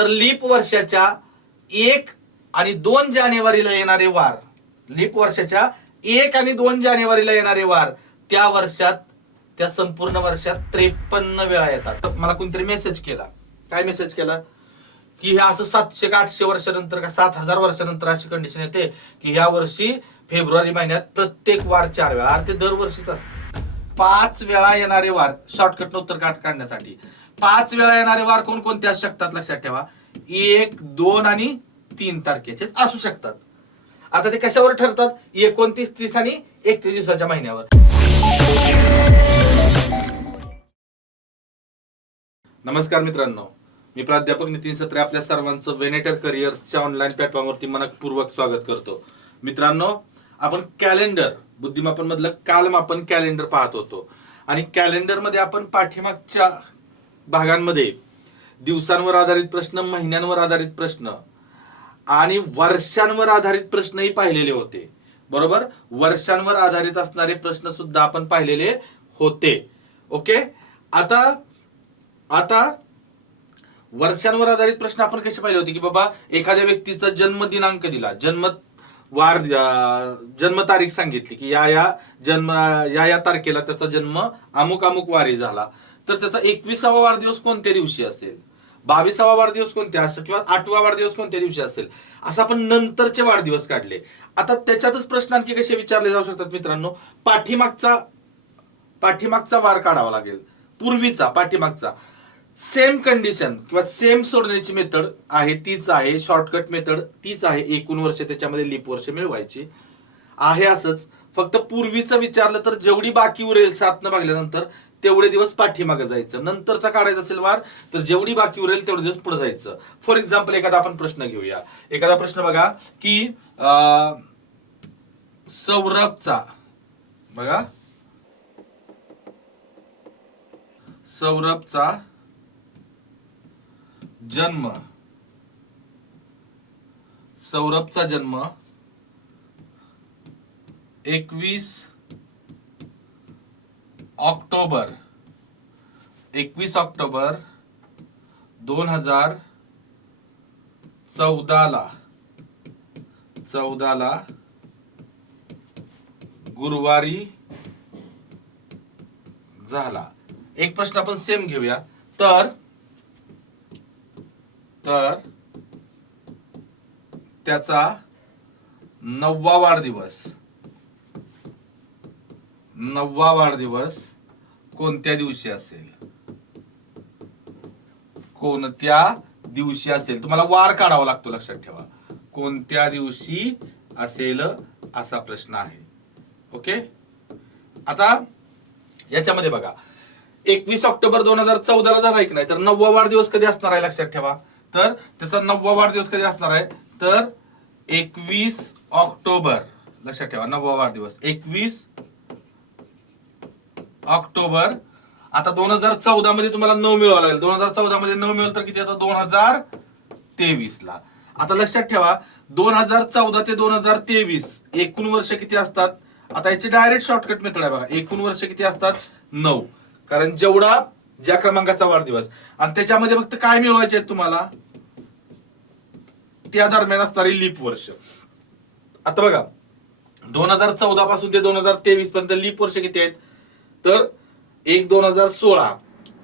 तर लीप वर्षाच्या 1 आणि 2 जानेवारीला येणारे वार, लीप वर्षाच्या 1 आणि 2 जानेवारीला येणारे वार त्या वर्षात, त्या संपूर्ण वर्षात 53 वेळा येतात. तर मला कोणतरी मेसेज केला, काय मेसेज केला की हे असं 700 का 800 वर्षानंतर का 7000 वर्षानंतर अशी कंडिशन येते की या वर्षी फेब्रुवारी महिन्यात प्रत्येक वार 4 वेळा. ते दरवर्षीच असते. 5 वेळा येणारे वार, शॉर्टकट उत्तर काढण्यासाठी 5 वेळा येणारे वार कोणकोणते असू शकतात लक्षात ठेवा. 1, 2 आणि 3 तारखेचे असू शकतात. आता ते कशावर ठरतात? 29, 30 आणि 31 दिवसाच्या महिन्यावर. नमस्कार मित्रांनो, मी प्राध्यापक नितीन सत्रे आपल्या सर्वांचं वेनेटर करिअर्सच्या ऑनलाईन प्लॅटफॉर्मवरती मनपूर्वक स्वागत करतो. मित्रांनो, आपण कॅलेंडर बुद्धिमापन मधलं कालमापन कॅलेंडर पाहत होतो आणि कॅलेंडर मध्ये आपण पाठीमागच्या भागांमध्ये दिवसांवर आधारित प्रश्न, महिन्यांवर आधारित प्रश्न आणि वर्षांवर आधारित प्रश्नही पाहिलेले होते. बरोबर, वर्षांवर आधारित असणारे प्रश्न सुद्धा आपण पाहिलेले होते. ओके, आता वर्षांवर आधारित प्रश्न आपण कसे पाहिले होते की बाबा एखाद्या व्यक्तीचा जन्म दिनांक दिला, जन्म तारीख सांगितली की या तारखेला त्याचा जन्म अमुक अमुक वारी झाला, तर त्याचा 21वा वाढदिवस कोणत्या दिवशी असेल, 22वा वाढदिवस कोणत्या असेल किंवा 8वा वाढदिवस कोणत्या दिवशी असेल, असं आपण नंतरचे वाढदिवस काढले. आता त्याच्यातच प्रश्न आणखी कसे विचारले जाऊ शकतात मित्रांनो. पाठीमागचा वार काढावा लागेल, पूर्वीचा, पाठीमागचा. सेम कंडिशन किंवा सेम सोडण्याची मेथड आहे तीच आहे, शॉर्टकट मेथड तीच आहे. एकूण वर्ष त्याच्यामध्ये लीप वर्ष मिळवायची आहे. असंच फक्त पूर्वीचं विचारलं तर जेवढी बाकी उरेल 7 न भागल्यानंतर तेवढे दिवस पाठीमागे जायचं. नंतरचा काढायचा असेल वार तर जेवढी बाकी उरेल तेवढे दिवस पुढे जायचं. फॉर एक्झाम्पल एखादा आपण प्रश्न घेऊया. एखादा प्रश्न बघा की सौरभचा, बघा सौरभचा जन्म 21 ऑक्टोबर 2014 ला गुरुवारी झाला. एक प्रश्न आपण सेम घेऊया. तर त्याचा 9वा वाढदिवस कोणत्या दिवशी असेल, तुम्हाला वार काढावा लागतो, लक्षात ठेवा कोणत्या दिवशी असेल असा प्रश्न आहे. ओके, आता याच्यामध्ये बघा 21 ऑक्टोबर 2014 झाला की नाही, तर 9वा वाढदिवस कधी असणार आहे लक्षात ठेवा. तर त्याचा 9वा वाढदिवस कधी असणार आहे, तर 21 ऑक्टोबर, लक्षात ठेवा 9वा वाढदिवस 21 ऑक्टोबर. आता 2014 मध्ये तुम्हाला 9 मिळवावं लागेल. 2014 मध्ये 9 मिळेल तर किती येतं, 2023 ला. आता लक्षात ठेवा 2014 ते 2023 एकूण वर्ष किती असतात. आता याची डायरेक्ट शॉर्टकट मेथड आहे बघा. एकूण वर्ष किती असतात, 9, कारण जेवढा ज्या क्रमांकाचा वाढदिवस आणि त्याच्यामध्ये फक्त काय मिळवायचे आहेत तुम्हाला, त्या दरम्यान असणारी लीप वर्ष. आता बघा 2014 पासून ते 2023 पर्यंत लीप वर्ष किती आहेत, तर 1 2016,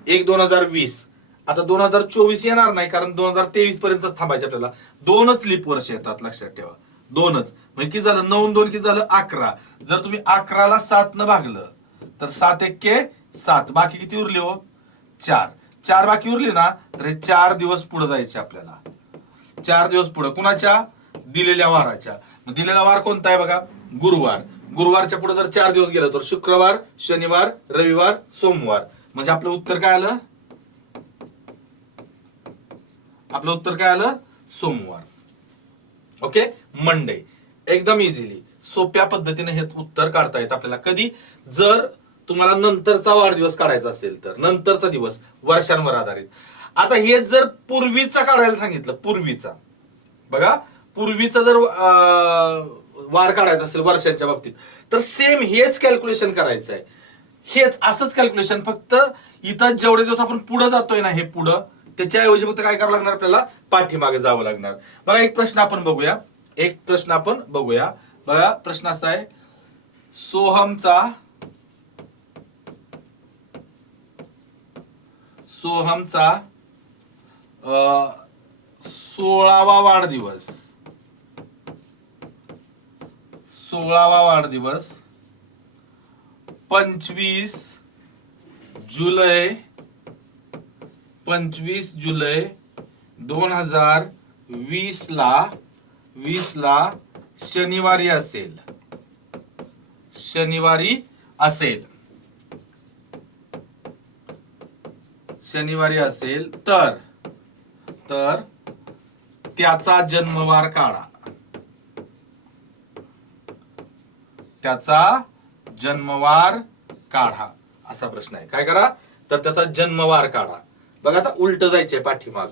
1 2020. आता 2024 येणार नाही कारण 2023 पर्यंतच थांबायचे आपल्याला. 2च लीप वर्ष येतात, लक्षात ठेवा 2च. म्हणजे किती झालं, 9 2 किती झालं, 11. जर तुम्ही 11 ला 7 न भागलं तर 7 1 7, बाकी किती उरले हो, 4 बाकी उरले ना, तर 4 दिवस पुढे जायचे आपल्याला. 4 दिवस पुढे कुणाच्या, दिलेल्या वाराच्या. दिलेला वार कोणता आहे बघा, गुरुवार. गुरुवारच्या पुढे जर 4 दिवस गेलं तर शुक्रवार, शनिवार, रविवार, सोमवार. म्हणजे आपलं उत्तर काय आलं, सोमवार. Okay, Monday. एकदम इझिली सोप्या पद्धतीने हे उत्तर काढता येत आपल्याला. कधी, जर तुम्हाला नंतरचा वाढदिवस काढायचा असेल तर नंतरचा दिवस, वर्षांवर आधारित. आता हे जर पूर्वीचा काढायला सांगितलं, पूर्वीचा बघा, पूर्वीचा जर वार काढायचा असेल वर्षांच्या बाबतीत तर सेम हेच कॅल्क्युलेशन करायचं आहे. हेच असंच कॅल्क्युलेशन, फक्त इथं जेवढे दिवस आपण पुढे जातोय ना, हे पुढं त्याच्याऐवजी फक्त काय करावं लागणार आपल्याला, पाठीमागे जावं लागणार. बघा एक प्रश्न आपण बघूया, बघा प्रश्न असा आहे, सोहमचा 16वा वाढदिवस 25 जुलै 2020 ला शनिवारी असेल तर त्याचा जन्मवार काढा. असा प्रश्न आहे. काय करा, तर त्याचा जन्मवार काढा. बघा आता उलट जायचंय पाठीमाग,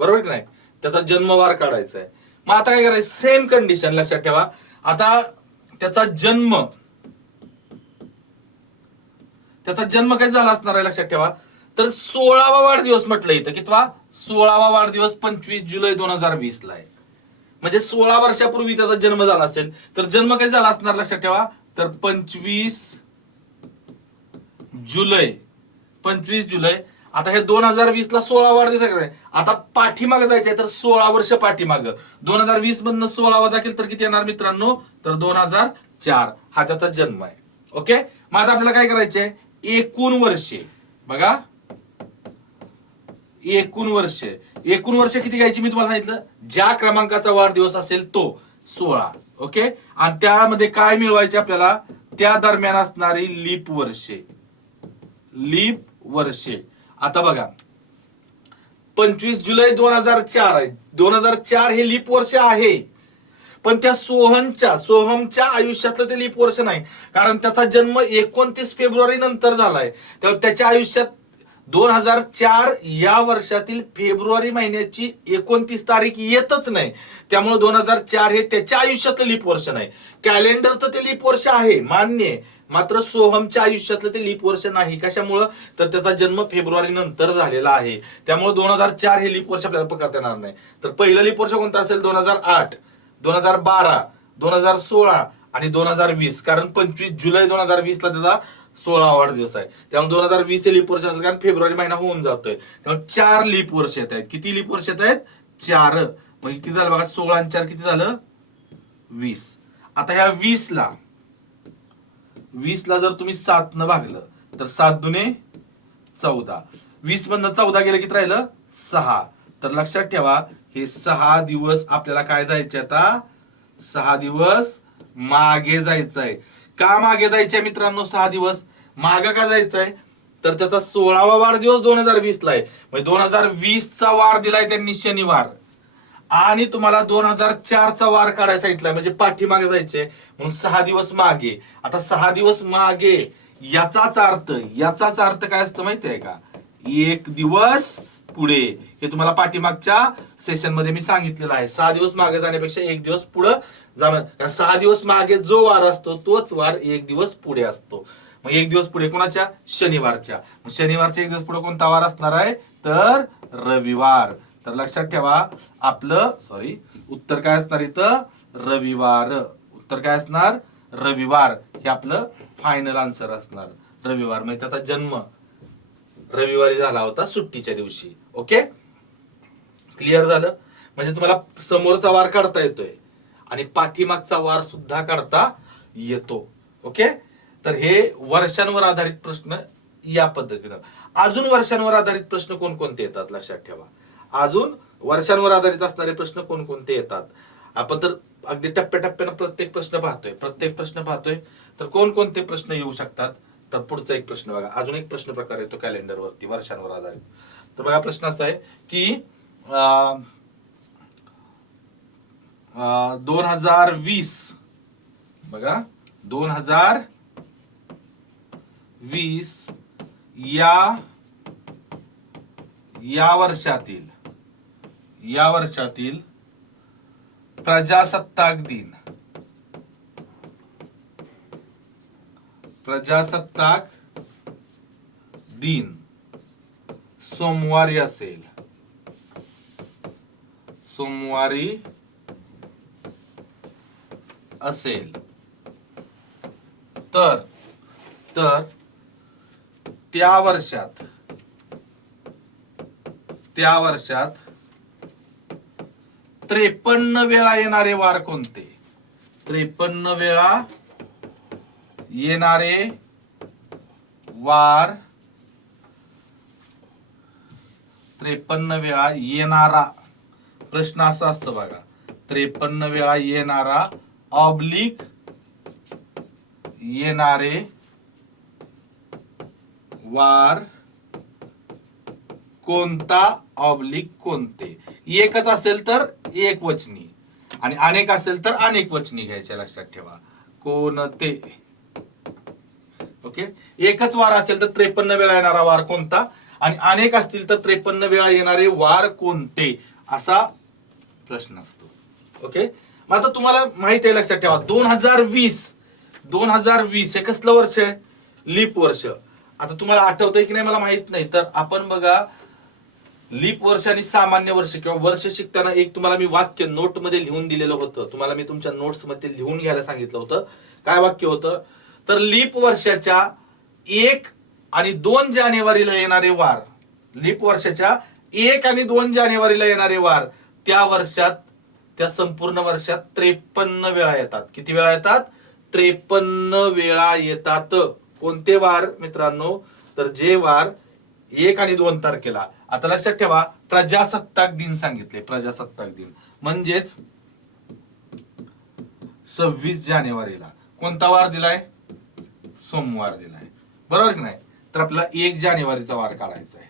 बरोबर की नाही, त्याचा जन्मवार काढायचा आहे. मग आता काय करायचं, सेम कंडिशन लक्षात ठेवा. आता त्याचा जन्म काय झाला असणार आहे लक्षात ठेवा. तर 16वा वाढदिवस म्हटलं इथं, कितवा, 16वा वाढदिवस 25 जुलै 2020 ला आहे. म्हणजे 16 वर्षापूर्वी त्याचा जन्म झाला असेल, तर जन्म काय झाला असणार लक्षात ठेवा, तर 25 जुलै. आता हे 2020 ला 16 वाढदिवस आहे. आता पाठीमागे जायचे तर 16 वर्ष पाठीमाग, 2020 मधनं 16 दाखल तर किती येणार मित्रांनो, तर 2004 हा त्याचा जन्म आहे. ओके, मग आता आपल्याला काय करायचंय, एकूण वर्षे बघा, एकूण वर्ष किती घ्यायची मी तुम्हाला सांगितलं, ज्या क्रमांकाचा वाढदिवस असेल तो 16. ओके, आणि त्यामध्ये काय मिळवायचे आपल्याला, त्या दरम्यान असणारी लीप वर्षे. आता बघा 25 जुलै 2004 आहे, 2004 हे लीप वर्ष आहे, पण त्या सोहमच्या आयुष्यातलं ते लीप वर्ष नाही, कारण त्याचा जन्म 29 फेब्रुवारी नंतर झालाय. तेव्हा त्याच्या आयुष्यात 2004 या वर्षातील फेब्रुवारी महिन्याची 29 तारीख येतच नाही. त्यामुळे 2004 हे त्याच्या आयुष्यातलं लीप वर्ष नाही. कॅलेंडरचं ते लीप वर्ष आहे, मान्य, मात्र सोहमच्या आयुष्यातलं ते लीप वर्ष नाही. कशामुळं, तर त्याचा जन्म फेब्रुवारी नंतर झालेला आहे. त्यामुळे 2004 हे लीप वर्ष आपल्याला पकडता येणार नाही. तर पहिलं लीप वर्ष कोणतं असेल, 2008, 2012, 2016 आणि 2020, कारण 25 जुलै 2020 ला त्याचा 16वा वाढदिवस आहे. त्यामुळे 2020 हे लीप वर्ष असेल, कारण फेब्रुवारी महिना होऊन जातोय. त्यामुळे 4 लीप वर्ष येत आहेत. किती लीप वर्ष येत आहेत, 4. मग किती झालं बघा, 16 आणि 4 किती झालं, 20. आता ह्या 20 ला जर तुम्ही 7 न भागलं तर 7 दुने 14, 20 मधनं 14 गेलं किती राहिलं, 6. तर लक्षात ठेवा, हे 6 दिवस आपल्याला काय जायचे, आता 6 दिवस मागे जायचंय. का मागे जायचंय मित्रांनो, 6 दिवस मागे का जायचंय, तर त्याचा 16वा वाढदिवस 2020 ला आहे. म्हणजे 2020 चा वार दिलाय त्यांनी शनिवार, आणि तुम्हाला 2004 चा वार काढायला सांगितलाय, म्हणजे पाठीमागे जायचे, म्हणून 6 दिवस मागे. आता 6 दिवस मागे याचाच अर्थ काय असतं माहितीये का, 1 दिवस पुढे. हे तुम्हाला पाठीमागच्या सेशन मध्ये मी सांगितलेलं आहे. 6 दिवस मागे जाण्यापेक्षा 1 दिवस पुढे जाणं, कारण 6 दिवस मागे जो वार असतो तोच वार 1 दिवस पुढे असतो. मग 1 दिवस पुढे कोणाच्या, शनिवारच्या. मग शनिवारच्या 1 दिवस पुढे कोणता वार असणार आहे, तर रविवार. तर लक्षात ठेवा, आपलं उत्तर काय असणार इथं, रविवार. उत्तर काय असणार, रविवार. हे आपलं फायनल आन्सर असणार, रविवार. म्हणजे त्याचा जन्म रविवारी झाला होता, सुट्टीच्या दिवशी. ओके, क्लिअर झालं. म्हणजे तुम्हाला समोरचा वार काढता येतोय आणि पाठीमागचा वार सुद्धा काढता येतो. ओके, तर हे वर्षांवर आधारित प्रश्न या पद्धतीनं. अजून वर्षांवर आधारित प्रश्न कोणकोणते येतात लक्षात ठेवा. अजून वर्षांवर आधारित असणारे प्रश्न कोणकोणते येतात, आपण तर अगदी टप्प्याटप्प्यानं प्रत्येक प्रश्न पाहतोय. तर कोणकोणते प्रश्न येऊ शकतात, तर पुढचा एक प्रश्न बघा. अजून एक प्रश्न प्रकार येतो कॅलेंडर वरती वर्षांवर आधारित. तर बघा प्रश्न असा आहे की 2020 बघा, 2020 या वर्षातील प्रजासत्ताक दिन सोमवारी असेल. सोमवारी असेल तर तर त्या वर्षात 53 वेळा येणारे वार कोणते? 53 वेळा येणारे वार, 53 वेळा येणारा, प्रश्न असा असतो बघा, 53 वेळा येणारा ऑब्लिक येणारे वार कोणता ऑब्लिक कोणते. एकच असेल तर एक वचनी आणि अनेक असेल तर अनेक वचनी घ्यायचे, लक्षात ठेवा. कोणते. ओके. एकच वार असेल तर 53 वेळा येणारा वार कोणता आणि अनेक असतील तर 53 वेळा येणारे वार कोणते, असा प्रश्न असतो. ओके. मग आता तुम्हाला माहिती आहे, लक्षात ठेवा, 2020 हे कसलं वर्ष आहे? लीप वर्ष. आता तुम्हाला आठवतंय की नाही मला माहित नाही, तर आपण बघा लीप वर्ष आणि सामान्य वर्ष किंवा वर्ष शिकताना एक तुम्हाला मी वाक्य नोट मध्ये लिहून दिलेलं होतं. तुम्हाला मी तुमच्या नोट्स मध्ये लिहून घ्यायला सांगितलं होतं. काय वाक्य होतं? तर लीप वर्षाच्या 1 आणि 2 जानेवारीला येणारे वार, लीप वर्षाच्या 1 आणि 2 जानेवारीला येणारे वार त्या वर्षात, त्या संपूर्ण वर्षात 53 वेळा येतात. किती वेळा येतात? 53 वेळा येतात. कोणते वार मित्रांनो? तर जे वार 1 आणि 2 तारखेला, आता लक्षात ठेवा, प्रजासत्ताक दिन सांगितले. प्रजासत्ताक दिन म्हणजेच 26 जानेवारीला कोणता वार दिलाय? सोमवार दिलाय. बरोबर की नाही? तर आपल्याला 1 जानेवारीचा वार काढायचा आहे.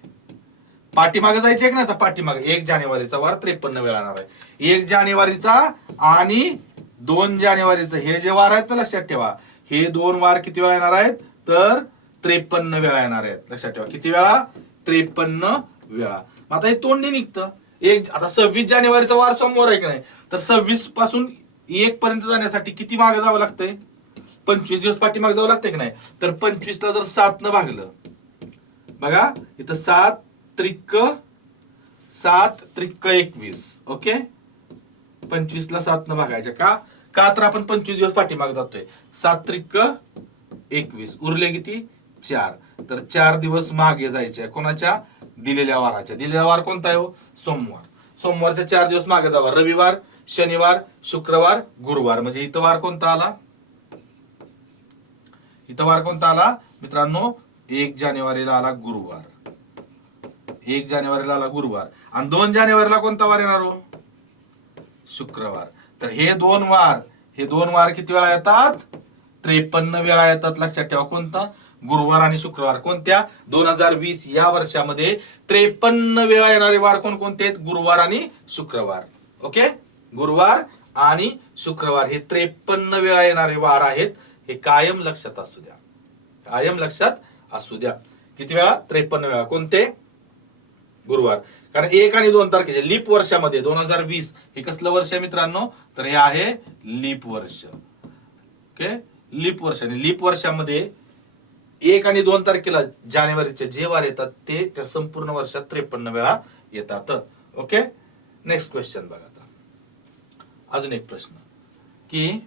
पाठीमागे जायचे की नाही? आता पाठीमागे 1 जानेवारीचा वार 53 वेळा येणार आहे. 1 जानेवारीचा आणि 2 जानेवारीचा हे जे वार आहेत ना, लक्षात ठेवा, हे 2 वार किती वेळा येणार आहेत? तर 53 वेळा येणार आहेत. लक्षात ठेवा, किती वेळा? 53 वेळा. आता हे तोंडी निघतं. आता 26 जानेवारीचा वार सोमवार आहे की नाही? तर 26 पासून 1 पर्यंत जाण्यासाठी किती मागे जावं लागतंय? 25 दिवस पाठीमागे जावं लागतंय की नाही? तर 25 ला जर 7 न भागलं, बघा इथं 7 त्रिक 21. ओके. 25 ला 7 न भागायचं का? तर आपण 25 दिवस पाठीमागे जातोय. 7 त्रिक 21, उरले किती? 4. तर 4 दिवस मागे जायचे कोणाच्या? दिलेल्या वाराच्या. दिलेला वार कोणता आहे? सोमवार. सोमवारच्या 4 दिवस मागे जावा. रविवार, शनिवार, शुक्रवार, गुरुवार. म्हणजे इथं वार कोणता आला? इथं वार कोणता आला मित्रांनो? 1 जानेवारीला आला गुरुवार. 1 जानेवारीला आला गुरुवार. आणि 2 जानेवारीला कोणता वार येणार हो? शुक्रवार. तर हे दोन वार किती वेळा येतात? 53 वेळा येतात. लक्षात ठेवा. कोणता? गुरुवार आणि शुक्रवार. कोणत्या? 2020 या वर्षामध्ये 53 वेळा येणारे वार कोणते आहेत? गुरुवार आणि शुक्रवार. ओके. गुरुवार आणि शुक्रवार हे 53 वेळा येणारे वार आहेत. हे कायम लक्षात असू द्या. कायम लक्षात असू द्या. किती वेळा? 53 वेळा. कोणते? गुरुवार. कारण 1 आणि 2 तारखेचे लीप वर्षामध्ये 2020 हे कसलं वर्ष आहे मित्रांनो? तर हे आहे लीप वर्ष. ओके. लीप वर्ष. आणि लीप वर्षामध्ये 1 आणि 2 तारखेला जानेवारीचे जे वार येतात ते त्या संपूर्ण वर्षात 53 वेळा येतात. ओके. नेक्स्ट क्वेश्चन बघा. आता अजून एक प्रश्न की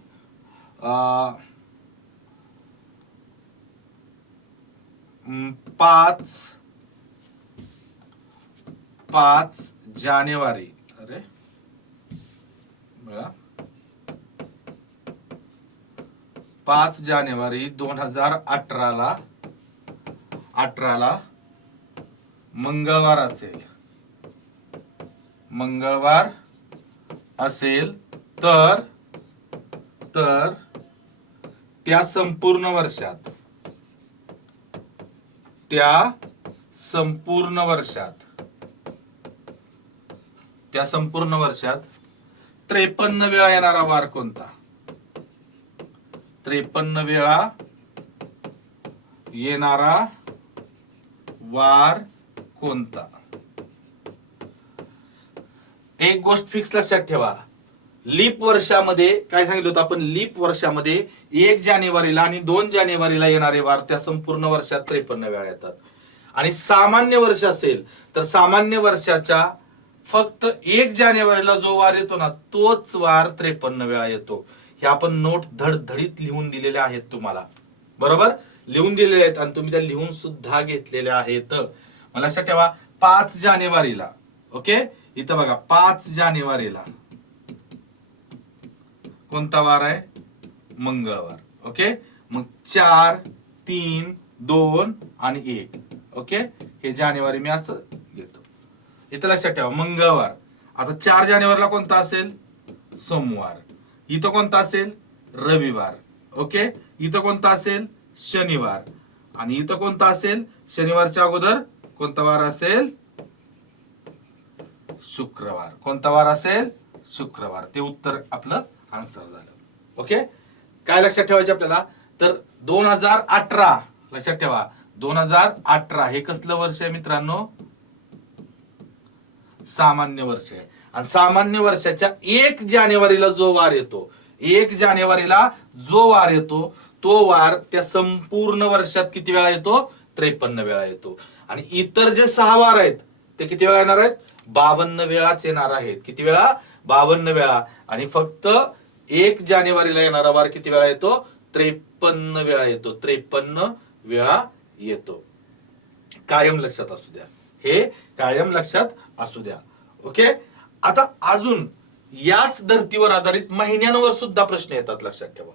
5 जानेवारी, अरे बघा, 5 जानेवारी 2018ला मंगळवार असेल तर त्या संपूर्ण वर्षात 53 वेळा येणारा वार कोणता? 53 वेळा येणारा वार कोणता? एक गोष्ट फिक्स लक्षात ठेवा. लीप वर्षामध्ये काय सांगितलं होतं आपण? लीप वर्षामध्ये 1 जानेवारीला आणि 2 जानेवारीला येणारे वार त्या संपूर्ण वर्षात 53 वेळा येतात. आणि सामान्य वर्ष असेल तर सामान्य वर्षाच्या फक्त 1 जानेवारीला जो वार येतो ना तोच वार 53 वेळा येतो. हे आपण नोट धडधडीत लिहून दिलेले आहेत तुम्हाला, बरोबर लिहून दिलेले आहेत आणि तुम्ही त्या लिहून सुद्धा घेतलेल्या आहेत. मला लक्षात ठेवा 5 जानेवारीला, ओके इथं बघा 5 जानेवारीला कोणता वार आहे? मंगळवार. ओके मग 4, 3, 2 आणि 1. ओके हे जानेवारी मी असं घेतो. इथं लक्षात ठेवा मंगळवार. आता 4 जानेवारीला कोणता असेल? सोमवार. इथं कोणता असेल? रविवार. ओके इथं कोणता असेल? शनिवार. आणि इथं कोणता असेल? शनिवारच्या अगोदर कोणता वार असेल? शुक्रवार. कोणता वार असेल? शुक्रवार. ते उत्तर आपलं आन्सर झालं. ओके काय लक्षात ठेवायचे आपल्याला? तर 2018 लक्षात ठेवा 2018 हे कसलं वर्ष आहे मित्रांनो? सामान्य वर्ष आहे. आणि सामान्य वर्षाच्या 1 जानेवारीला जो वार येतो, 1 जानेवारीला जो वार येतो तो वार त्या संपूर्ण वर्षात किती वेळा येतो? 53 वेळा येतो. आणि इतर जे 6 वार आहेत ते किती वेळा येणार आहेत? 52 वेळाच येणार आहेत. किती वेळा? 52 वेळा. आणि फक्त 1 जानेवारीला येणारा वार किती वेळा येतो? 53 वेळा येतो. 53 वेळा येतो. कायम लक्षात असू द्या, हे कायम लक्षात असू द्या. ओके आता अजून याच धर्तीवर आधारित महिन्यांवर सुद्धा प्रश्न येतात. लक्षात ठेवा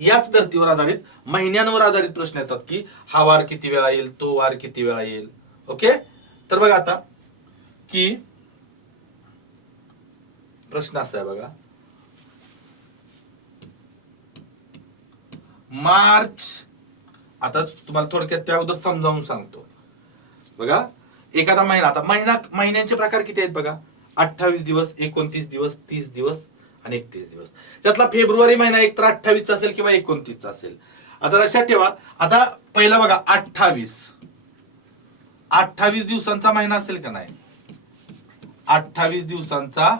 याच धर्तीवर आधारित महिन्यांवर आधारित प्रश्न येतात की हा वार किती वेळा येईल, तो वार किती वेळा येईल. ओके तर बघा आता की प्रश्न असा आहे बघा, मार्च. आता तुम्हाला थोडक्यात त्या अगोदर समजावून सांगतो बघा. एखादा महिना, आता महिन्यांचे प्रकार किती आहेत बघा? 28 दिवस, 29 दिवस, 30 दिवस आणि 31 दिवस. त्यातला फेब्रुवारी महिना एक तर 28 चा असेल किंवा 29 चा असेल. आता लक्षात ठेवा, आता पहिला बघा 28 दिवसांचा महिना असेल का नाही? 28 दिवसांचा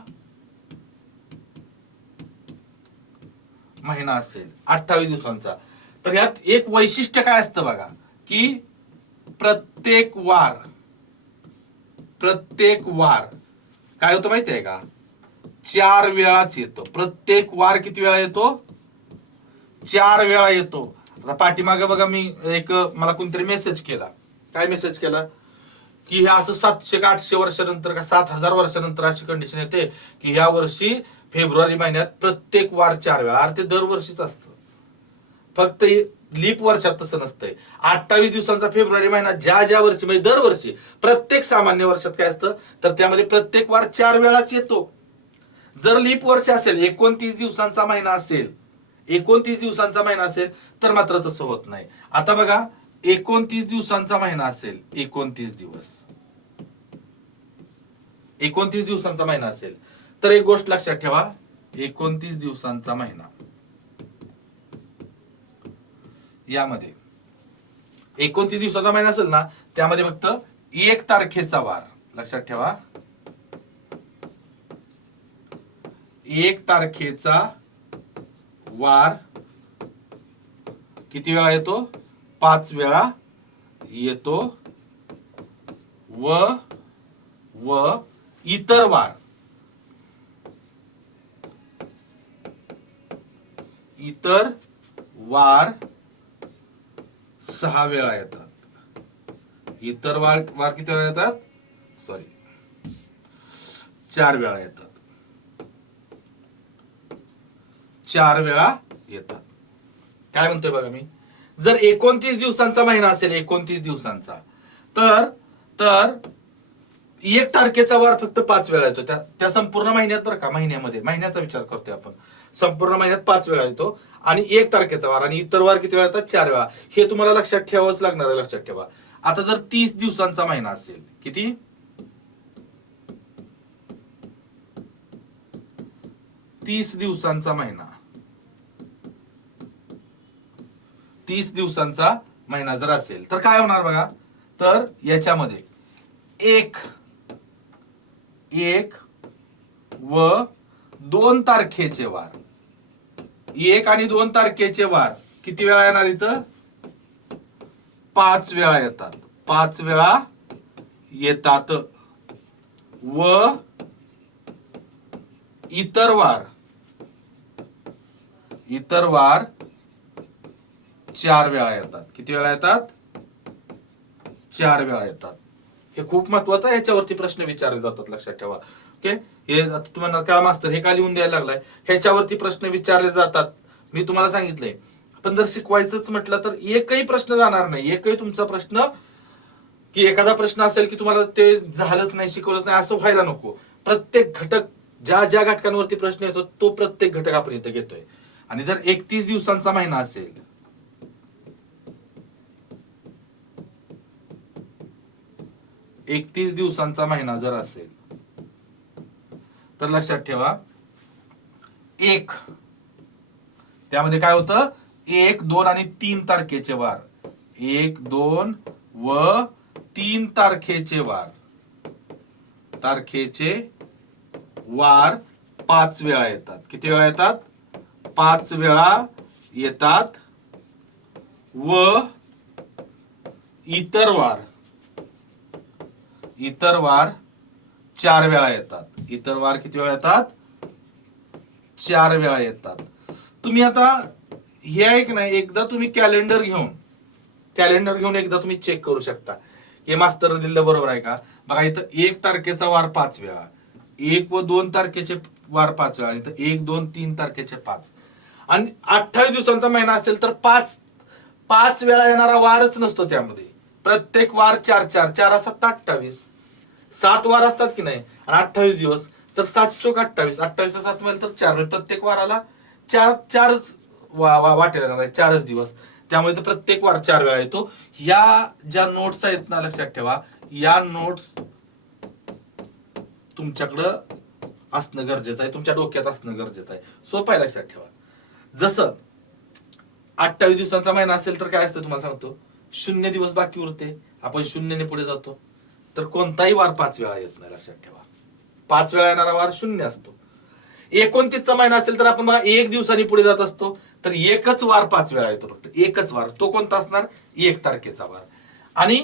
महिना असेल, 28 दिवसांचा. तर यात एक वैशिष्ट्य काय असतं बघा की प्रत्येक वार काय होतं माहिती आहे का? 4 वेळाच येतो. प्रत्येक वार किती वेळा येतो? 4 वेळा येतो. आता पाठीमागे बघा मी एक मला कोणतरी मेसेज केला. काय मेसेज केला? की हे असं 700 का 800 वर्षानंतर का 7000 वर्षानंतर अशी कंडिशन येते की या वर्षी फेब्रुवारी महिन्यात प्रत्येक वार 4 वेळा. अरे ते दरवर्षीच असतं, फक्त लीप वर्षात तसं नसतंय. 28 दिवसांचा फेब्रुवारी महिना ज्या वर्षी म्हणजे दरवर्षी प्रत्येक सामान्य वर्षात काय असतं तर त्यामध्ये प्रत्येक वार 4 वेळाच येतो. जर लीप वर्ष असेल, 29 दिवसांचा महिना असेल, 29 दिवसांचा महिना असेल तर मात्र तसं होत नाही. आता बघा 29 दिवसांचा महिना असेल, 29 दिवसांचा महिना असेल तर एक गोष्ट लक्षात ठेवा, 29 दिवसांचा महिना यामध्ये 29 दिवसाचा महिना असेल ना त्यामध्ये फक्त 1 तारखेचा वार लक्षात ठेवा, 1 तारखेचा वार किती वेळा येतो? 5 वेळा येतो. व इतर वार 6 वेळा येतात. इतर वार किती वेळा येतात? 4 वेळा येतात. 4 वेळा येतात. काय म्हणतोय बघा मी, जर 29 दिवसांचा महिना असेल, 29 दिवसांचा, तर 1 तारखेचा वार फक्त 5 वेळा येतो. त्या संपूर्ण महिन्यात बरं का, महिन्याचा विचार करतोय आपण. संपूर्ण महिन्यात 5 वेळा येतो आणि 1 तारखेचा वार, आणि इतर वार किती वेळा येतात? 4 वेळा. हे तुम्हाला लक्षात ठेवावंच लागणार आहे. लक्षात ठेवा. आता जर 30 दिवसांचा महिना असेल, किती? 30 दिवसांचा महिना, 30 दिवसांचा महिना जर असेल तर काय होणार बघा, तर याच्यामध्ये 1 व 2 तारखेचे वार, 1 आणि 2 तारखेचे वार किती वेळा येणार? इथं 5 वेळा येतात. 5 वेळा येतात. व इतर वार 4 वेळा येतात. किती वेळा येतात? 4 वेळा येतात. हे खूप महत्वाचं आहे, ह्याच्यावरती प्रश्न विचारले जातात, लक्षात ठेवा. ओके, हे आता तुम्हाला काय मास्तर हे का लिहून द्यायला लागलाय, ह्याच्यावरती प्रश्न विचारले जातात. मी तुम्हाला सांगितलंय, पण जर शिकवायचंच म्हटलं तर एकही प्रश्न जाणार नाही. एकही तुमचा प्रश्न की एखादा प्रश्न असेल की तुम्हाला ते झालंच नाही, शिकवलंच नाही, असं व्हायला नको. प्रत्येक घटक, ज्या ज्या घटकांवरती प्रश्न येतो तो प्रत्येक घटक आपण इथं घेतोय. आणि जर 31 दिवसांचा महिना असेल, 31 दिवसांचा महिना जर असेल तर लक्षात ठेवा, एक त्यामध्ये काय होतं, 1, 2 आणि 3 तारखेचे वार, 1, 2 व 3 तारखेचे वार 5 वेळा येतात. किती वेळा येतात? 5 वेळा येतात. व इतर वार 4 वेळा येतात. इतर वार किती वेळा येतात? 4 वेळा येतात. तुम्ही आता हे आहे की नाही, एकदा तुम्ही कॅलेंडर घेऊन एकदा तुम्ही चेक करू शकता, हे मास्तर दिलं बरोबर आहे का. बघा इथं 1 तारखेचा वार 5 वेळा, 1 व 2 तारखेचे वार 5 वेळा, इथं 1, 2, 3 तारखेचे 5. आणि 28 दिवसांचा महिना असेल तर 5 वेळा येणारा वारच नसतो त्यामध्ये. प्रत्येक वार 4 4 4 असतात 28, 7 वार असतात की नाही, आणि 28 दिवस तर 7 चोक 28, 28 7 मिळेल तर 4, प्रत्येक वाराला 4 वाटे येणार आहे, 4 दिवस. त्यामुळे तर प्रत्येक वार 4 वेळा येतो. या ज्या नोट्स आहेत ना, लक्षात ठेवा, या नोट्स तुमच्याकडं असणं गरजेचं आहे, तुमच्या डोक्यात असणं गरजेचं आहे. सोपं आहे, लक्षात ठेवा. जसं 28 दिवसांचा महिना असेल तर काय असतं तुम्हाला सांगतो, 0 दिवस बाकी उरते, आपण 0 ने पुढे जातो, तर कोणताही वार 5 वेळा येत नाही, लक्षात ठेवा. 5 वेळा येणारा वार 0 असतो. 29 चा महिना असेल तर आपण बघा 1 दिवसांनी पुढे जात असतो, तर एकच वार 5 वेळा येतो, फक्त एकच वार. तो कोणता असणार? 1 तारखेचा वार. आणि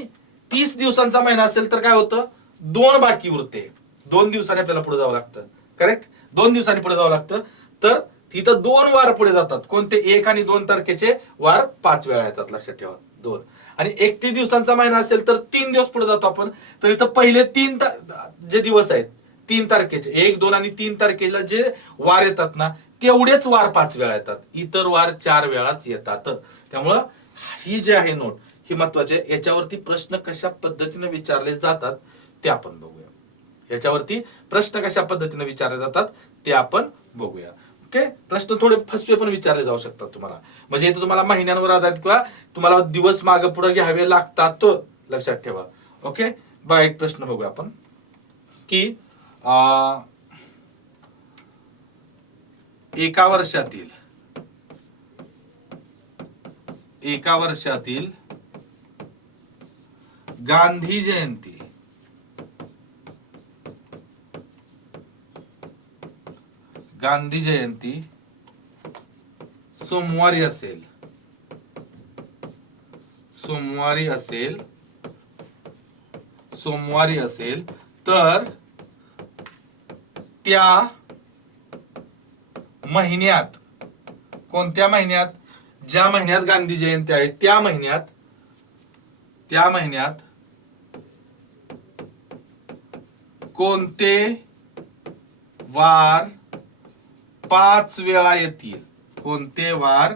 30 दिवसांचा महिना असेल तर काय होतं, 2 बाकी उरते, 2 दिवसांनी आपल्याला पुढे जावं लागतं. करेक्ट, 2 दिवसांनी पुढे जावं लागतं. तर तिथं 2 वार पुढे जातात. कोणते? 1 आणि 2 तारखेचे वार 5 वेळा येतात, लक्षात ठेवा, 2. आणि 31 दिवसांचा महिना असेल तर 3 दिवस पुढे जातो आपण, तर इथं पहिले 3 जे दिवस आहेत 3 तारखेचे, 1, 2 आणि 3 तारखेला जे वार येतात ना, तेवढेच वार 5 वेळा येतात. इतर वार 4 वेळाच येतात. त्यामुळं ही जी आहे नोट, ही महत्वाची आहे. याच्यावरती प्रश्न कशा पद्धतीने विचारले जातात ते आपण बघूया. याच्यावरती प्रश्न कशा पद्धतीने विचारले जातात ते आपण बघूया. ओके, प्रश्न थोडे फसवे पण विचारले जाऊ शकतात तुम्हाला, म्हणजे इथे तुम्हाला महिन्यांवर आधारित किंवा तुम्हाला दिवस मागे पुढे घ्यावे लागतात, लक्षात ठेवा. ओके, बघा एक प्रश्न बघूया आपण की एका वर्षातील गांधी जयंती सोमवारी असेल तर त्या महिन्यात, कोणत्या महिन्यात? ज्या महिन्यात गांधी जयंती आहे त्या महिन्यात कोणते वार 5 वेळा येतील? कोणते वार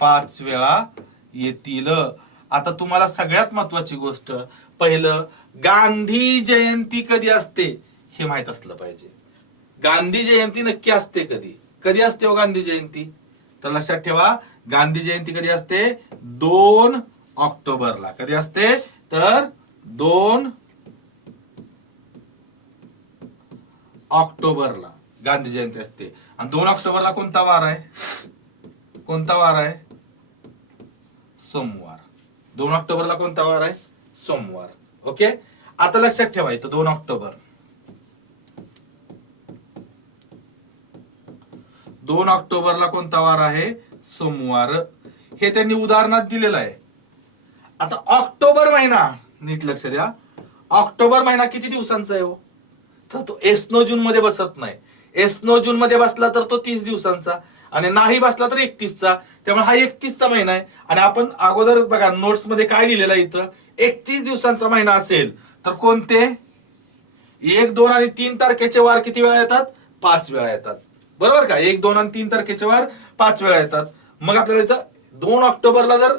5 वेळा येतील? आता तुम्हाला सगळ्यात महत्वाची गोष्ट, पहिलं गांधी जयंती कधी असते हे माहित असलं पाहिजे. गांधी जयंती नक्की असते कधी असते हो गांधी जयंती? तर लक्षात ठेवा, गांधी जयंती कधी असते? 2 ऑक्टोबरला. कधी असते? तर 2 ऑक्टोबरला गांधी जयंती असते. आणि 2 ऑक्टोबरला कोणता वार आहे? सोमवार. 2 ऑक्टोबरला कोणता वार आहे? सोमवार. ओके, आता लक्षात ठेवायचं 2 ऑक्टोबर. 2 ऑक्टोबरला कोणता वार आहे? सोमवार. हे त्यांनी उदाहरणात दिलेलं आहे. आता ऑक्टोबर महिना, नीट लक्ष द्या, ऑक्टोबर महिना किती दिवसांचा आहे हो? तर तो एस्नो जून मध्ये बसत नाही. एसनो जून मध्ये बसला तर तो 30 दिवसांचा आणि नाही बसला तर 31चा. त्यामुळे हा 31चा महिना आहे. आणि आपण अगोदर बघा नोट्स मध्ये काय लिहिलेलं आहे इथं, 31 दिवसांचा महिना असेल तर कोणते 1, 2 आणि 3 तारखेचे वार किती वेळा येतात? 5 वेळा येतात. बरोबर का? 1, 2 आणि 3 तारखेचे वार 5 वेळा येतात. मग आपल्याला इथं 2 ऑक्टोबरला जर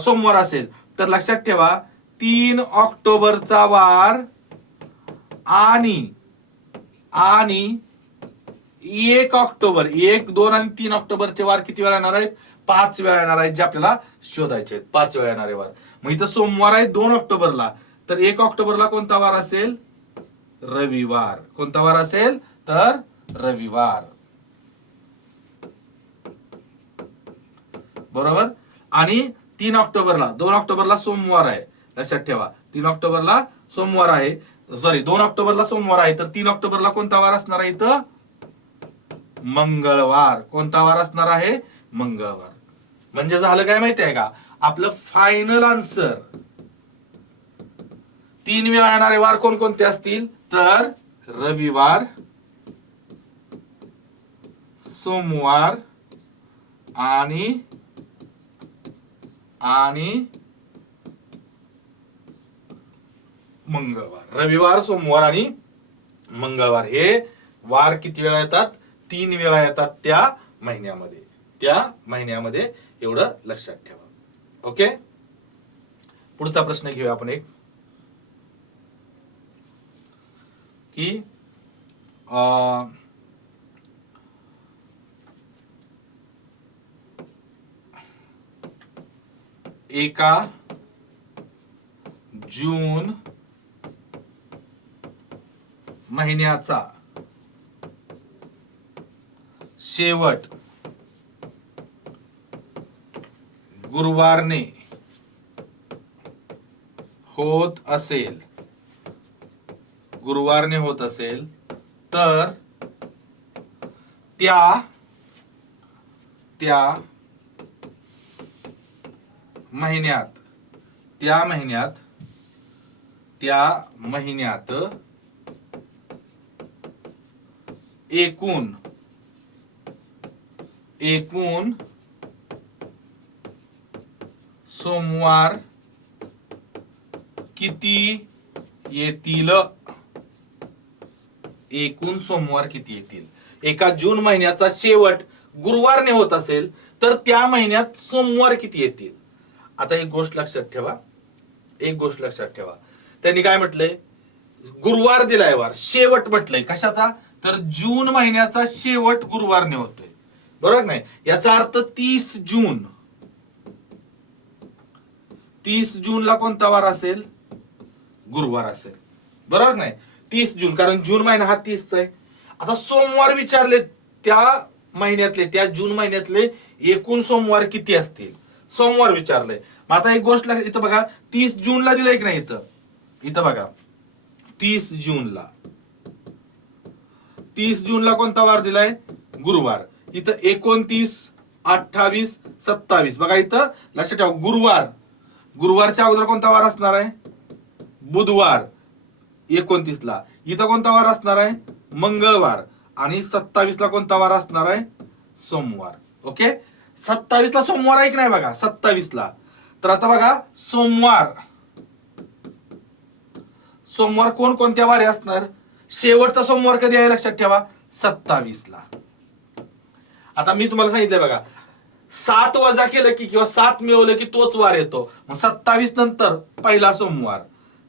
सोमवार असेल तर लक्षात ठेवा 3 ऑक्टोबरचा वार आणि 1 ऑक्टोबर, 1, 2 आणि 3 ऑक्टोबरचे वार किती वेळा येणार आहेत? 5 वेळा येणार आहेत, जे आपल्याला शोधायचे आहेत. 5 वेळा येणारे वार. मग इथं सोमवार आहे 2 ऑक्टोबरला, तर 1 ऑक्टोबरला कोणता वार असेल? रविवार. कोणता वार असेल? तर रविवार. बरोबर. आणि 3 ऑक्टोबरला, 2 ऑक्टोबरला सोमवार आहे, लक्षात ठेवा 3 ऑक्टोबरला सोमवार आहे, सॉरी 2 ऑक्टोबरला सोमवार आहे, तर 3 ऑक्टोबरला कोणता वार असणार आहे इथं? मंगळवार. कोणता वार असणार आहे? मंगळवार. म्हणजे झालं काय माहिती आहे का? आपलं फायनल आन्सर 3 वेळा येणारे वार कोणकोणते असतील? तर रविवार, सोमवार आणि मंगळवार. रविवार, सोमवार आणि मंगळवार हे वार किती वेळा येतात? 3 वेळा येतात त्या महिन्यामध्ये. एवढं लक्षात ठेवा. ओके. पुढचा प्रश्न घेऊया आपण एक, की एका जून महिन्याचा शेवट गुरुवारने होत असेल तर त्या महिन्यात एकूण सोमवार किती येतील? एकूण सोमवार किती येतील? एका जून महिन्याचा शेवट गुरुवारने होत असेल तर त्या महिन्यात सोमवार किती येतील? आता एक गोष्ट लक्षात ठेवा, त्यांनी काय म्हटलंय? गुरुवार दिलाय वार, शेवट म्हटलंय कशाचा? तर जून महिन्याचा शेवट गुरुवारने होतोय. बरोबर नाही? याचा अर्थ 30 जूनला कोणता वार असेल? गुरुवार असेल. बरोबर नाही? 30 जून, कारण जून महिना हा 30चा आहे. आता सोमवार विचारले त्या जून महिन्यातले एकूण सोमवार किती असतील, सोमवार विचारले. मग आता एक गोष्ट इथं बघा 30 जूनला दिलंय की नाही? इथं बघा 30 जूनला कोणता वार दिलाय? गुरुवार. इथं 29, 28, 27 बघा इथं लक्षात ठेवा गुरुवारच्या अगोदर कोणता वार असणार आहे? बुधवार 29ला. इथं कोणता वार असणार आहे? मंगळवार. आणि 27ला कोणता वार असणार आहे? सोमवार. ओके. 27ला सोमवार आहे की नाही बघा 27ला. तर आता बघा सोमवार कोणत्या वारी असणार? शेवटचा सोमवार कधी आहे लक्षात ठेवा? 27ला. आता मी तुम्हाला सांगितलंय बघा 7 वजा केलं की किंवा 7 मिळवलं की तोच वार येतो. मग 27 नंतर पहिला सोमवार,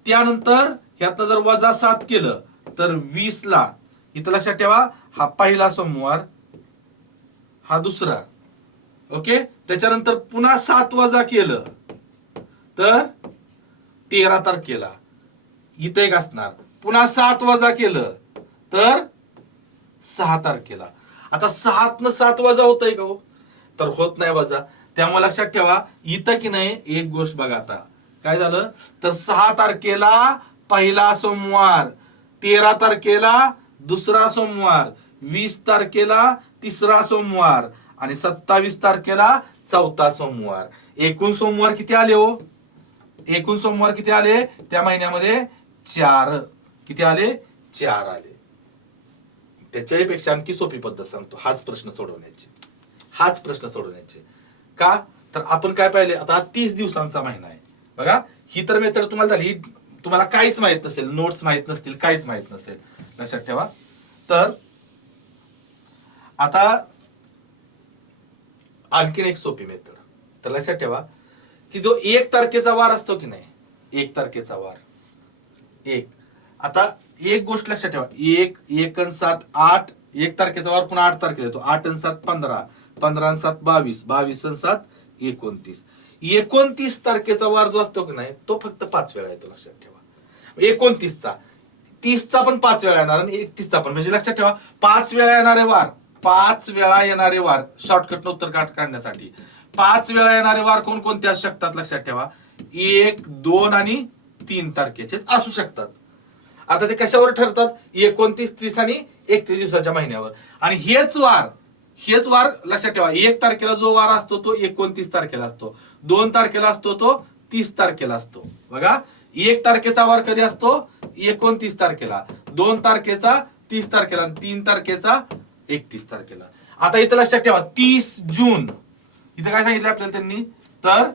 त्यानंतर ह्यातनं जर वजा 7 केलं तर 20ला. इथं लक्षात ठेवा हा पहिला सोमवार, हा दुसरा. ओके. त्याच्यानंतर पुन्हा 7 वजा केलं तर 13 तारखेला इथं एक असणार. पुन्हा 7 वजा केलं तर 6 तारखेला. आता 7 वजा होतंय का हो? तर होत नाही वजा. त्यामुळे लक्षात ठेवा इथं की नाही एक गोष्ट बघा. आता काय झालं तर 6 तारखेला पहिला सोमवार, 13 तारखेला दुसरा सोमवार, 20 तारखेला तिसरा सोमवार आणि 27 तारखेला चौथा सोमवार. एकूण सोमवार किती आले हो? एकूण सोमवार किती आले त्या महिन्यामध्ये? 4. किती आले? 4 आले. त्याच्यापेक्षा आणखी सोपी पद्धत सांगतो हाच प्रश्न सोडवण्याची. का तर आपण काय पाहिले, आता हा 30 दिवसांचा महिना आहे बघा. ही तर मेथड तुम्हाला झाली, तुम्हाला काहीच माहित नसेल, नोट्स माहित नसतील, काहीच माहित नसेल, लक्षात ठेवा. तर आता आणखीन एक सोपी मेथड. तर लक्षात ठेवा की जो 1 तारखेचा वार असतो की नाही, 1 तारखेचा वार, आता एक गोष्ट लक्षात ठेवा, 1 आणि 7 8, 1 तारखेचा वार पुन्हा 8 तारखेला येतो, 8 आणि 7 15, 15 आणि 7 22, 22 आणि 7 29. 29 तारखेचा वार जो असतो की नाही तो फक्त 5 वेळा येतो, लक्षात ठेवा. 29चा, 30चा पण 5 वेळा येणार आणि 31चा पण, म्हणजे लक्षात ठेवा 5 वेळा येणारे वार, शॉर्टकट उत्तर काढण्यासाठी 5 वेळा येणारे वार कोणकोणते असू शकतात, लक्षात ठेवा 1, 2 आणि 3 तारखेचे असू शकतात. आता ते कशावर ठरतात, 29, 30 आणि 31 दिवसाच्या महिन्यावर. आणि हेच वार लक्षात ठेवा, 1 तारखेला जो वार असतो तो 29 तारखेला असतो, 2 तारखेला असतो तो 30 तारखेला असतो. बघा 1 तारखेचा वार कधी असतो, 29 तारखेला, 2 तारखेचा 30 तारखेला आणि 3 तारखेचा 31 तारखेला. आता इथं लक्षात ठेवा 30 जून, इथं काय सांगितलं आपल्याला त्यांनी, तर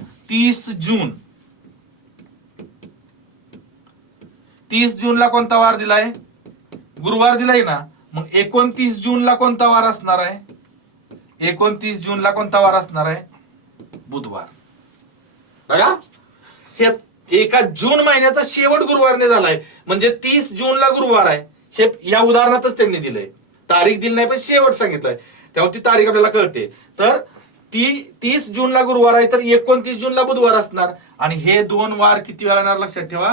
30 जूनला कोणता वार दिलाय, गुरुवार दिलाय ना. मग 29 जूनला कोणता वार असणार आहे, 29 जूनला कोणता वार असणार आहे, बुधवार. बघा हे एका जून महिन्याचा शेवट गुरुवारने झालाय, म्हणजे 30 जूनला गुरुवार आहे. हे या उदाहरणातच त्यांनी दिलंय, तारीख दिली नाही पण शेवट सांगितलंय, त्यामुळे ती तारीख आपल्याला कळते. तर 30 जूनला गुरुवार आहे, तर 29 जूनला बुधवार असणार. आणि हे 2 वार किती वेळा येणार, लक्षात ठेवा,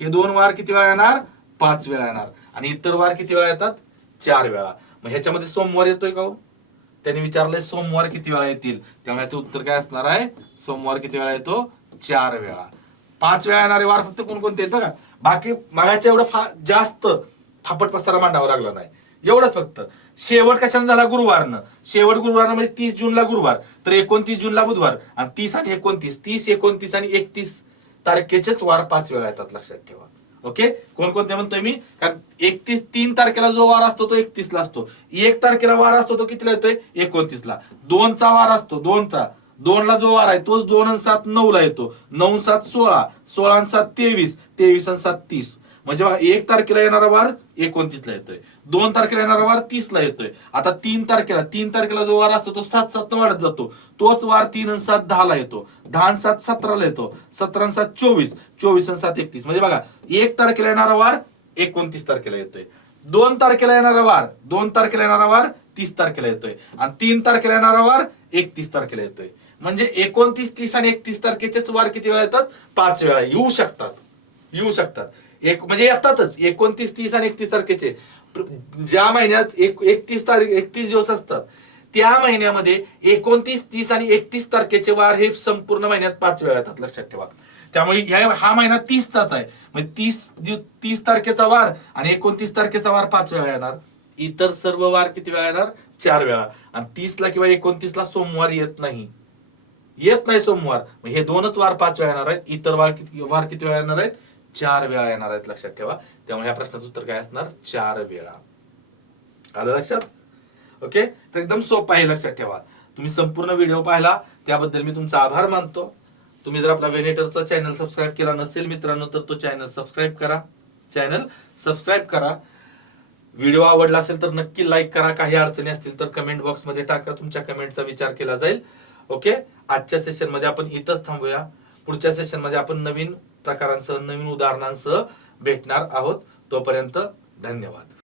हे 2 वार किती वेळा येणार, 5 वेळा येणार. आणि इतर वार किती वेळा येतात, 4 वेळा. मग ह्याच्यामध्ये सोमवार येतोय का हो, त्यांनी विचारलंय सोमवार किती वेळा येतील, त्यामुळे याचं उत्तर काय असणार आहे, सोमवार किती वेळा येतो, 4 वेळा. 5 वेळा येणारे वार फक्त कोणकोणते आहेत बघा, बाकी मागाच्या एवढं जास्त थापट पसारा मांडावा लागला नाही, एवढंच फक्त. शेवट कशाने झाला, गुरुवारनं. शेवट गुरुवारनं म्हणजे 30 जूनला गुरुवार, तर 29 जूनला बुधवार. आणि 30 आणि 29, 30, 29 आणि 31 तारखेचेच वार 5 वेळा येतात, लक्षात ठेवा. ओके, कोणकोणते म्हणतोय मी, कारण 3 तारखेला जो वार असतो तो 31 ला असतो, 1 तारखेला वार असतो तो कितीला येतोय, 29 ला. 2चा वार असतो, 2 ला जो वार आहे तो 2 आणि 7 9 ला येतो, 9 7 16, 16 आणि 7 23, 23 आणि 7 30. म्हणजे बघा 1 तारखेला येणारा वार 29 ला येतोय, 2 तारखेला येणारा वार 30 ला येतोय. आता 3 तारखेला जो वार असतो तो 7 7 वाढत जातो, तोच वार 3 आणि 7 10 ला येतो, 10 आणि 7 17 ला येतो, 17 आणि 7 24, 24 आणि 7 31. म्हणजे बघा 1 तारखेला येणारा वार 29 तारखेला येतोय, 2 तारखेला येणारा वार 30 तारखेला येतोय, आणि 3 तारखेला येणारा वार 31 तारखेला येतोय. म्हणजे 29, 30 आणि 31 तारखेचेच वार किती वेळा येतात, 5 वेळा येऊ शकतात. एक म्हणजे येतातच 29, 30 आणि 31 तारखेचे. ज्या महिन्यात 31 दिवस असतात त्या महिन्यामध्ये 29, 30 आणि 31 तारखेचे वार हे संपूर्ण महिन्यात 5 वेळा येतात, लक्षात ठेवा. त्यामुळे हा महिना 30चाच आहे, म्हणजे 30 तारखेचा वार आणि 29 तारखेचा वार 5 वेळा येणार. इतर सर्व वार किती वेळा येणार, 4 वेळा. आणि 30 ला किंवा 29 ला सोमवार येत नाही सोमवार. हे 2च वार 5 वेळा येणार आहेत, इतर वार किती वेळा येणार आहेत, 4 वेळा येणार आहेत, लक्षात ठेवा. त्यामुळे ह्या प्रश्नाचं उत्तर काय असणार, 4 वेळा. आलं लक्षात. ओके, तर एकदम सोपं आहे, लक्षात ठेवा. तुम्ही संपूर्ण व्हिडिओ पाहिला त्याबद्दल मी तुमचा आभार मानतो. तुम्ही जर आपला वेनेटरचा चॅनल सबस्क्राईब केला नसेल मित्रांनो, तर तो चॅनल सबस्क्राईब करा. व्हिडिओ आवडला असेल तर नक्की लाईक करा. काही अडचणी असतील तर कमेंट बॉक्स मध्ये टाका, तुमच्या कमेंटचा विचार केला जाईल. ओके, आजच्या सेशन मध्ये आपण इथंच थांबूया. पुढच्या सेशन मध्ये आपण नवीन प्रकारांसह, नवीन उदाहरणांसह भेटणार आहोत. तोपर्यंत धन्यवाद.